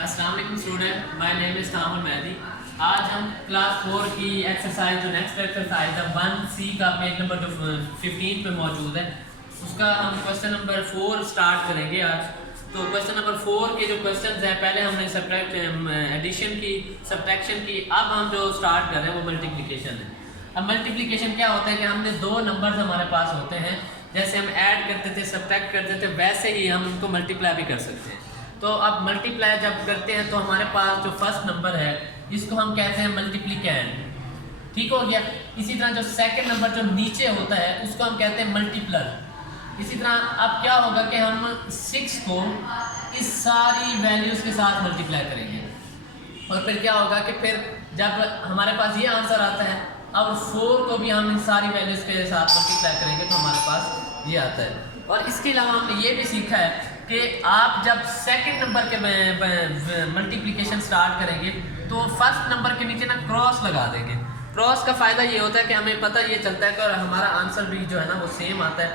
अस्सलाम वालेकुम student, my name is Tamul Mehdi. आज हम क्लास 4 की एक्सरसाइज जो नेक्स्ट एक्सरसाइज है 1C का पेज नंबर जो 15 पे मौजूद है उसका हम क्वेश्चन नंबर 4 स्टार्ट करेंगे आज। तो क्वेश्चन नंबर 4 के जो क्वेश्चन हैं, पहले हमने एडिशन की, सब्ट्रैक्शन की, अब हम जो स्टार्ट कर रहे हैं वो मल्टीप्लिकेशन है। अब मल्टीप्लिकेशन क्या होता है कि हमने दो नंबर्स हमारे पास होते हैं, जैसे हम ऐड करते थे, सब्ट्रैक्ट करते थे, वैसे ही हम उनको मल्टीप्लाई भी कर सकते हैं। तो अब मल्टीप्लाई जब करते हैं तो हमारे पास जो फर्स्ट नंबर है इसको हम कहते हैं मल्टीप्लिकेंड, ठीक हो गया। इसी तरह जो सेकंड नंबर जो नीचे होता है उसको हम कहते हैं मल्टीप्लर। इसी तरह अब क्या होगा कि हम 6 को इस सारी वैल्यूज़ के साथ मल्टीप्लाई करेंगे और फिर क्या होगा कि फिर जब हमारे पास ये आंसर आता है, अब 4 को भी हम इन सारी वैल्यूज़ के साथ मल्टीप्लाई करेंगे तो हमारे पास ये आता है। और इसके अलावा हमने ये भी सीखा है कि आप जब सेकंड नंबर के मल्टीप्लिकेशन स्टार्ट करेंगे तो फर्स्ट नंबर के नीचे ना क्रॉस लगा देंगे। क्रॉस का फ़ायदा ये होता है कि हमें पता ये चलता है कि और हमारा आंसर भी जो है ना वो सेम आता है।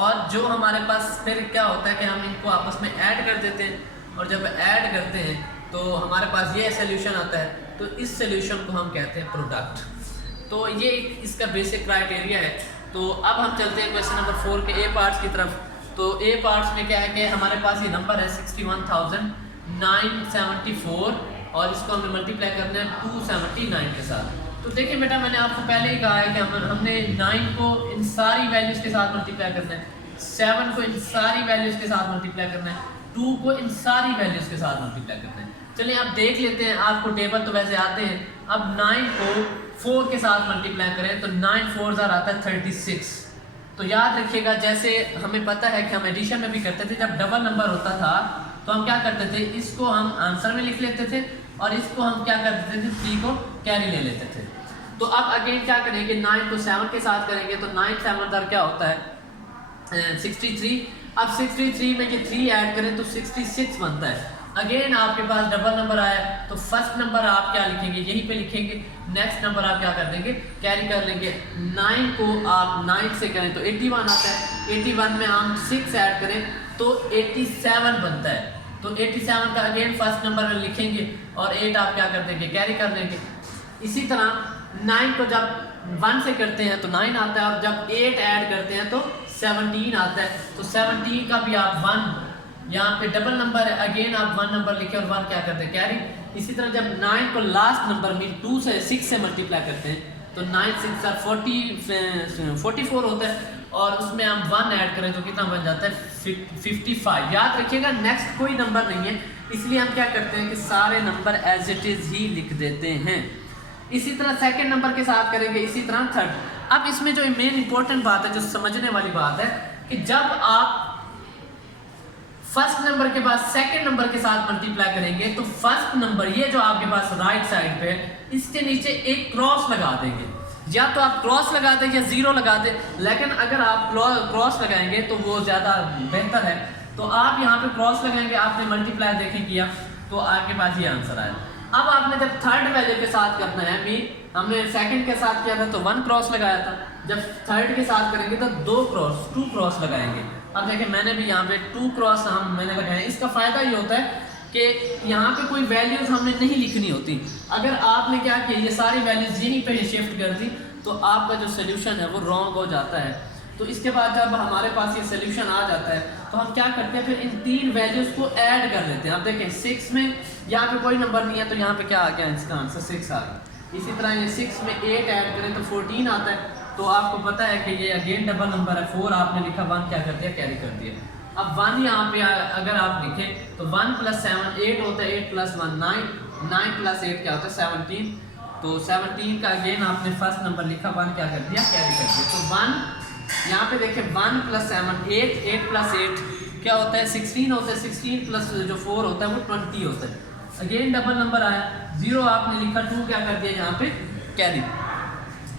और जो हमारे पास फिर क्या होता है कि हम इनको आपस में ऐड कर देते हैं और जब ऐड करते हैं तो हमारे पास ये सोल्यूशन आता है, तो इस सोल्यूशन को हम कहते हैं प्रोडक्ट। तो ये इसका बेसिक क्राइटेरिया है। तो अब हम चलते हैं क्वेश्चन नंबर 4 के ए पार्ट्स की तरफ। तो ए पार्ट्स में क्या है कि हमारे पास ये नंबर है 61,974 और इसको हमने मल्टीप्लाई करना है 279 के साथ। तो देखिए बेटा, मैंने आपको पहले ही कहा है कि हमने 9 को इन सारी वैल्यूज़ के साथ मल्टीप्लाई करना है, 7 को इन सारी वैल्यूज़ के साथ मल्टीप्लाई करना है, 2 को इन सारी वैल्यूज़ के साथ मल्टीप्लाई करना है। चलिए आप देख लेते हैं, आपको टेबल तो वैसे आते हैं। अब 9 को 4 के साथ मल्टीप्लाई करें तो 9 4 आता है 36। तो याद रखिएगा, जैसे हमें पता है कि हम एडिशन में भी करते थे, जब डबल नंबर होता था तो हम क्या करते थे, इसको हम आंसर में लिख लेते थे और इसको हम क्या करते थे, 3 को कैरी ले लेते थे। तो अब अगेन क्या करेंगे, 9 को 7 के साथ करेंगे तो 9 7 क्या होता है 63। अब 63 में ये 3 ऐड करें तो 66 बनता है। अगेन आपके पास डबल नंबर आया तो फर्स्ट नंबर आप क्या लिखेंगे, यहीं पे लिखेंगे। नेक्स्ट नंबर आप क्या कर देंगे, कैरी कर लेंगे। 9 को आप 9 से करें तो 81 आता है। 81 में हम 6 ऐड करें तो 87 बनता है। तो 87 का अगेन फर्स्ट नंबर लिखेंगे और 8 आप क्या कर देंगे, कैरी कर लेंगे। इसी तरह 9 को जब 1 से करते हैं तो 9 आता है और जब 8 ऐड करते हैं तो 17 आता है। तो 17 का भी आप 1, यहाँ पे डबल नंबर है, अगेन आप 1 नंबर लिखे और 1 क्या करते हैं, कैरी। इसी तरह जब 9 को लास्ट नंबर में 2 से 6 से मल्टीप्लाई करते हैं तो 9 6 44 होता है और उसमें हम 1 ऐड करें तो कितना बन जाता है 55। याद रखिएगा नेक्स्ट कोई नंबर नहीं है, इसलिए हम क्या करते हैं कि सारे नंबर एज इट इज़ ही लिख देते हैं। इसी तरह सेकेंड नंबर के साथ करेंगे, इसी तरह थर्ड। अब इसमें जो मेन इंपॉर्टेंट बात है, जो समझने वाली बात है कि जब आप फर्स्ट नंबर के बाद सेकंड नंबर के साथ मल्टीप्लाई करेंगे तो फर्स्ट नंबर ये जो आपके पास राइट साइड पे है इसके नीचे एक क्रॉस लगा देंगे। या तो आप क्रॉस लगा दें या 0 लगा दें, लेकिन अगर आप क्रॉस लगाएंगे तो वो ज़्यादा बेहतर है। तो आप यहाँ पे क्रॉस लगाएंगे, आपने मल्टीप्लाई देखें किया तो आपके पास ये आंसर आया। अब आपने जब थर्ड वैल्यू के साथ करना है, हमने सेकंड के साथ किया था तो 1 क्रॉस लगाया था, जब थर्ड के साथ करेंगे तो 2 क्रॉस लगाएंगे। अब देखिए मैंने भी यहाँ पे 2 क्रॉस मैंने लगाया। इसका फ़ायदा ये होता है कि यहाँ पे कोई वैल्यूज़ हमें नहीं लिखनी होती। अगर आपने क्या किया, ये सारी वैल्यूज़ यहीं पे शिफ्ट कर दी तो आपका जो सोल्यूशन है वो रॉन्ग हो जाता है। तो इसके बाद जब हमारे पास ये सोल्यूशन आ जाता है तो हम क्या करते हैं, फिर इन 3 वैल्यूज़ को ऐड कर लेते हैं। अब देखें 6 में यहाँ पे कोई नंबर नहीं है तो यहाँ पे क्या आ गया, इसका आंसर 6 आ गया। इसी तरह ये 6 में 8 ऐड करें तो 14 आता है। तो आपको पता है कि ये अगेन डबल नंबर है, 4 आपने लिखा, 1 क्या कर दिया, कैरी कर दिया। अब 1 यहाँ पे अगर आप लिखें तो 1 + 7 8 होता है, 8 + 1 9, 9 + 8 क्या होता है 17। तो 17 का अगेन आपने फर्स्ट नंबर लिखा, 1 क्या कर दिया, कैरी कर दिया। तो 1 यहाँ पे देखिए 1 + 7 8, 8 + 8 क्या होता है 16 होता है, 16 प्लस जो 4 होता है वो 20 होता है। अगेन डबल नंबर आया, 0 आपने लिखा, 2 क्या कर दिया यहाँ पे, कैरी।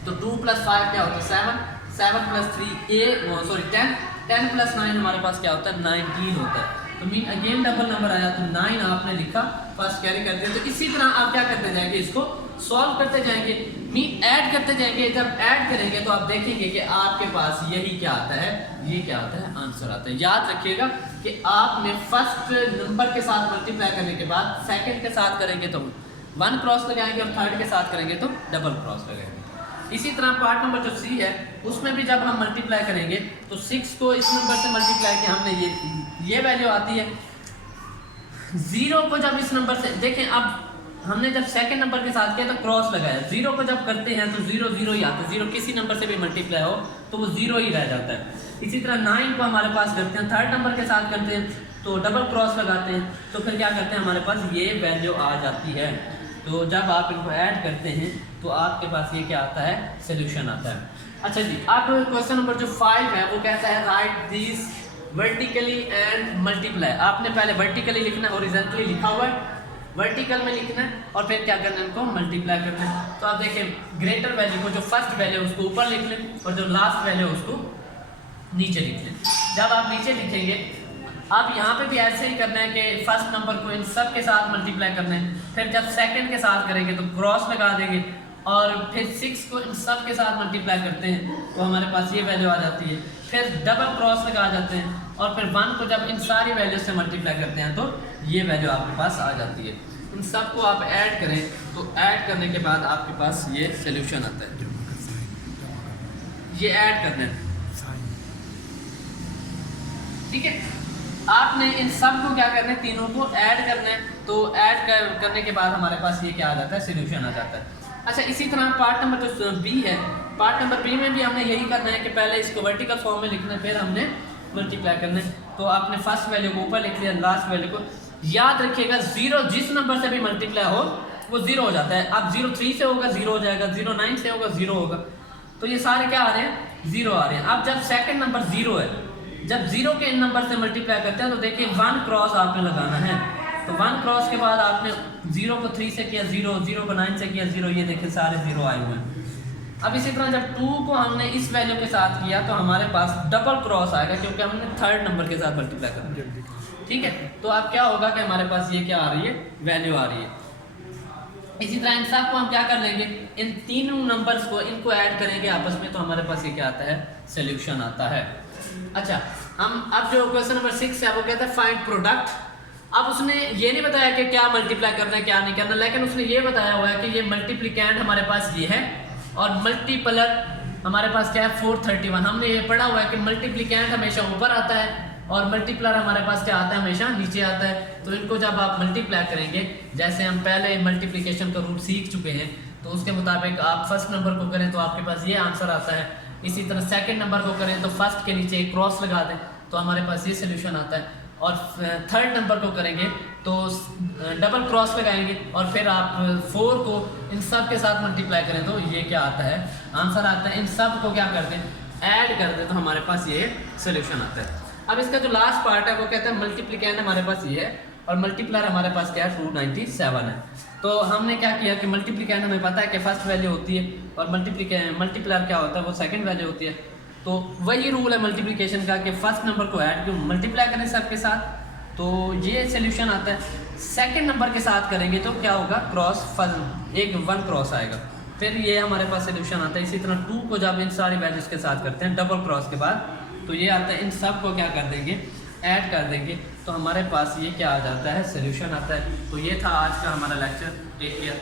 तो 2 + 5 क्या होता है 7, 7 + 3 10, 10 + 9 हमारे पास क्या होता है 19 होता है। तो अगेन डबल नंबर आया तो 9 आपने लिखा, फर्स्ट कैरी कर दिया। तो इसी तरह आप क्या करते जाएंगे, इसको सॉल्व करते जाएंगे, ऐड करते जाएंगे। जब ऐड करेंगे तो आप देखेंगे कि आपके पास यही क्या आता है, ये क्या आता है, आंसर आता है। याद रखिएगा कि आपने फर्स्ट नंबर के साथ मल्टीप्लाई करने के बाद सेकंड के साथ करेंगे तो 1 क्रॉस लगाएंगे और थर्ड के साथ करेंगे तो डबल क्रॉस लगाएंगे। इसी तरह पार्ट नंबर जो सी है उसमें भी जब हम मल्टीप्लाई करेंगे तो 6 को इस नंबर से मल्टीप्लाई किया हमने, ये वैल्यू आती है। 0 को जब इस नंबर से देखें, अब हमने जब सेकंड नंबर के साथ किया तो क्रॉस लगाया, 0 को जब करते हैं तो 0 0 ही आता है, 0 किसी नंबर से भी मल्टीप्लाई हो तो वो 0 ही रह जाता है। इसी तरह 9 को हमारे पास करते हैं, थर्ड नंबर के साथ करते हैं तो डबल क्रॉस लगाते हैं, तो फिर क्या करते हैं, हमारे पास ये वैल्यू आ जाती है। तो जब आप इनको ऐड करते हैं तो आपके पास ये क्या आता है, सोल्यूशन आता है। अच्छा जी, अब क्वेश्चन नंबर जो 5 है वो कहता है right this vertically and multiply. आपने पहले वर्टिकली लिखना है, हॉरिजॉन्टली लिखा हुआ है, वर्टिकल में लिखना है और फिर क्या करना है, इनको मल्टीप्लाई करना है। तो आप देखें, ग्रेटर वैल्यू को, जो फर्स्ट वैल्यू है उसको ऊपर लिख लें और जो लास्ट वैल्यू है उसको नीचे लिख लें। जब आप नीचे लिखेंगे, अब यहाँ पे भी ऐसे ही करना है कि फर्स्ट नंबर को इन सब के साथ मल्टीप्लाई करना है, फिर जब सेकंड के साथ करेंगे तो क्रॉस लगा देंगे और फिर 6 को इन सब के साथ मल्टीप्लाई करते हैं तो हमारे पास ये वैल्यू आ जाती है। फिर डबल क्रॉस लगा जाते हैं और फिर 1 को जब इन सारी वैल्यू से मल्टीप्लाई करते हैं तो ये वैल्यू आपके पास आ जाती है। इन सब को आप ऐड करें तो ऐड करने के बाद आपके पास ये सोल्यूशन आता है। ये ऐड करना है, ठीक है। आपने इन सब को क्या करना है, तीनों को ऐड करना है। तो ऐड करने के बाद हमारे पास ये क्या आ जाता है, सोल्यूशन आ जाता है। अच्छा, इसी तरह पार्ट नंबर जो बी है, पार्ट नंबर बी में भी हमने यही करना है कि पहले इसको वर्टिकल फॉर्म में लिखना है, फिर हमने मल्टीप्लाई करना है। तो आपने फर्स्ट वैल्यू को ऊपर लिख लिया, लास्ट वैल्यू को। याद रखिएगा 0 जिस नंबर से भी मल्टीप्लाई हो वो 0 हो जाता है। अब 0 3 से होगा 0 हो जाएगा, 0 9 से होगा 0 होगा। तो ये सारे क्या आ रहे हैं, 0 आ रहे हैं। अब जब सेकंड नंबर 0 है, जब 0 के इन नंबर से मल्टीप्लाई करते हैं तो देखिए 1 क्रॉस आपने लगाना है। तो 1 क्रॉस के बाद आपने 0 को 3 से किया 0, 0 को 9 से किया 0, ये देखिए सारे 0 आए हुए हैं। अब इसी तरह जब 2 को हमने इस वैल्यू के साथ किया तो हमारे पास डबल क्रॉस आएगा क्योंकि हमने थर्ड नंबर के साथ मल्टीप्लाई कर दिया, ठीक है। तो अब क्या होगा कि हमारे पास ये क्या आ रही है, वैल्यू आ रही है। इसी तरह इन सब को हम क्या कर लेंगे, इन तीनों नंबर्स को इनको ऐड करेंगे आपस में तो हमारे पास ये क्या आता है, सोल्यूशन आता है। अच्छा, हम अब जो क्वेश्चन नंबर 6 है वो कहता है फाइंड प्रोडक्ट। अब उसने ये नहीं बताया कि क्या मल्टीप्लाई करना है क्या नहीं करना, लेकिन उसने ये बताया हुआ है कि ये मल्टीप्लिकेंट हमारे पास ये है और मल्टीपलर हमारे पास क्या है 431। हमने ये पढ़ा हुआ है कि मल्टीप्लिकेंट हमेशा ऊपर आता है और मल्टीप्लर हमारे पास क्या आता है, हमेशा नीचे आता है। तो इनको जब आप मल्टीप्लाई करेंगे, जैसे हम पहले मल्टीप्लिकेशन का रूल सीख चुके हैं, तो उसके मुताबिक आप फर्स्ट नंबर को करें तो आपके पास ये आंसर आता है। इसी तरह सेकंड नंबर को करें तो फर्स्ट के नीचे एक क्रॉस लगा दें तो हमारे पास ये सोल्यूशन आता है। और थर्ड नंबर को करेंगे तो डबल क्रॉस लगाएंगे और फिर आप 4 को इन सब के साथ मल्टीप्लाई करें तो ये क्या आता है, आंसर आता है। इन सब को क्या कर दें, ऐड कर दें तो हमारे पास ये सोल्यूशन आता है। अब इसका जो लास्ट पार्ट है वो कहता है मल्टीप्लिकेंट हमारे पास ये है और मल्टीप्लर हमारे पास क्या है 297 है। तो हमने क्या किया कि मल्टीप्लिकेंट हमें पता है कि फर्स्ट वैल्यू होती है और मल्टीप्लर क्या होता है, वो सेकंड वैल्यू होती है। तो वही रूल है मल्टीप्लिकेशन का कि फर्स्ट नंबर को ऐड क्यों मल्टीप्लाई करें सबके साथ, तो ये सोल्यूशन आता है। सेकंड नंबर के साथ करेंगे तो क्या होगा, क्रॉस एक 1 क्रॉस आएगा, फिर ये हमारे पास सोल्यूशन आता है। इसी तरह 2 को जब इन सारी वैल्यूज के साथ करते हैं डबल क्रॉस के बाद तो ये आता है। इन सब को क्या कर देंगे, ऐड कर देंगे तो हमारे पास ये क्या आ जाता है, सोल्यूशन आता है। तो ये था आज का हमारा लेक्चर। Take care.